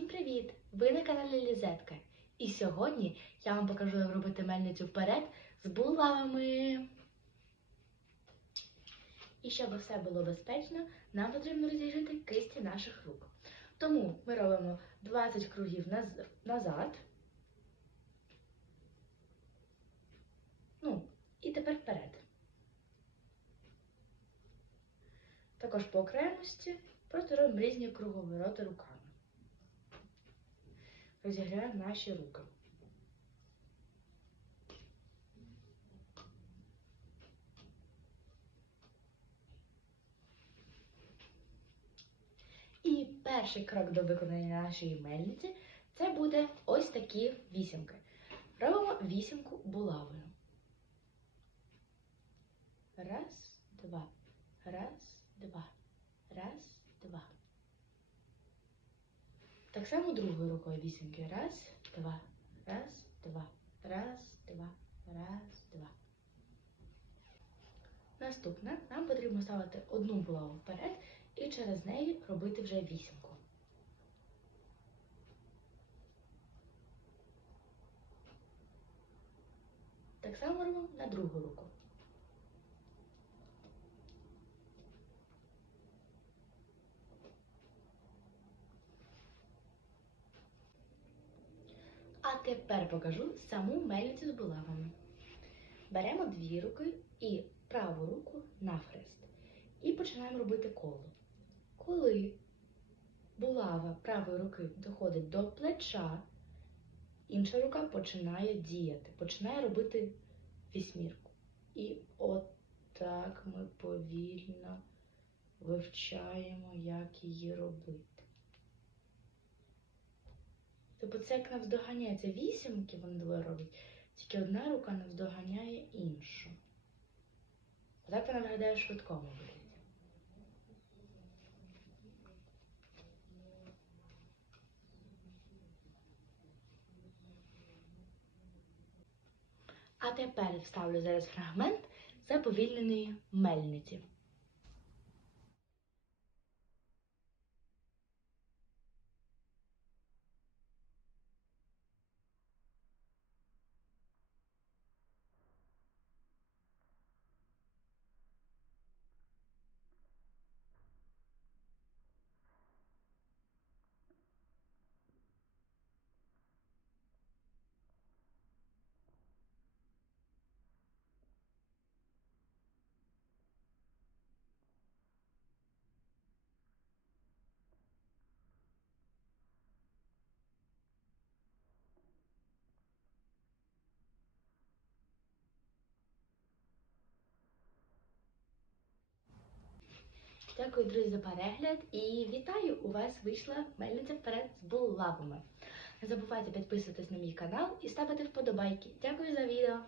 Всім привіт! Ви на каналі Лізетка. І сьогодні я вам покажу, як робити мельницю вперед з булавами. І щоб все було безпечно, нам потрібно розігріти кисті наших рук. Тому ми робимо 20 кругів наз- назад. Ну, і тепер вперед. Також по окремості просто робимо різні круговороти руками. Розіграємо наші руки. І перший крок до виконання нашої мельниці це буде ось такі вісімки. Робимо вісімку булавою. Раз, два. Раз, два. Раз, два. Так само другою рукою вісімки. Раз, два. Раз, два. Раз, два. Раз, два. Наступне нам потрібно ставити одну булаву вперед і через неї робити вже вісімку. Так само робимо на другу руку. А тепер покажу саму мельницю з булавами. Беремо дві руки і праву руку навхрест. І починаємо робити коло. Коли булава правої руки доходить до плеча, інша рука починає діяти, починає робити вісьмірку. І отак ми повільно вивчаємо, як її робити. Тобто це як навздоганяє. Це вісімки вони двоє роблять, тільки одна рука навздоганяє іншу. Отак вона виглядає швидкому вигляді. А тепер вставлю зараз фрагмент заповільненої мельниці. Дякую, друзі, за перегляд і вітаю! У вас вийшла мельниця вперед з булавами. Не забувайте підписуватись на мій канал і ставити вподобайки. Дякую за відео!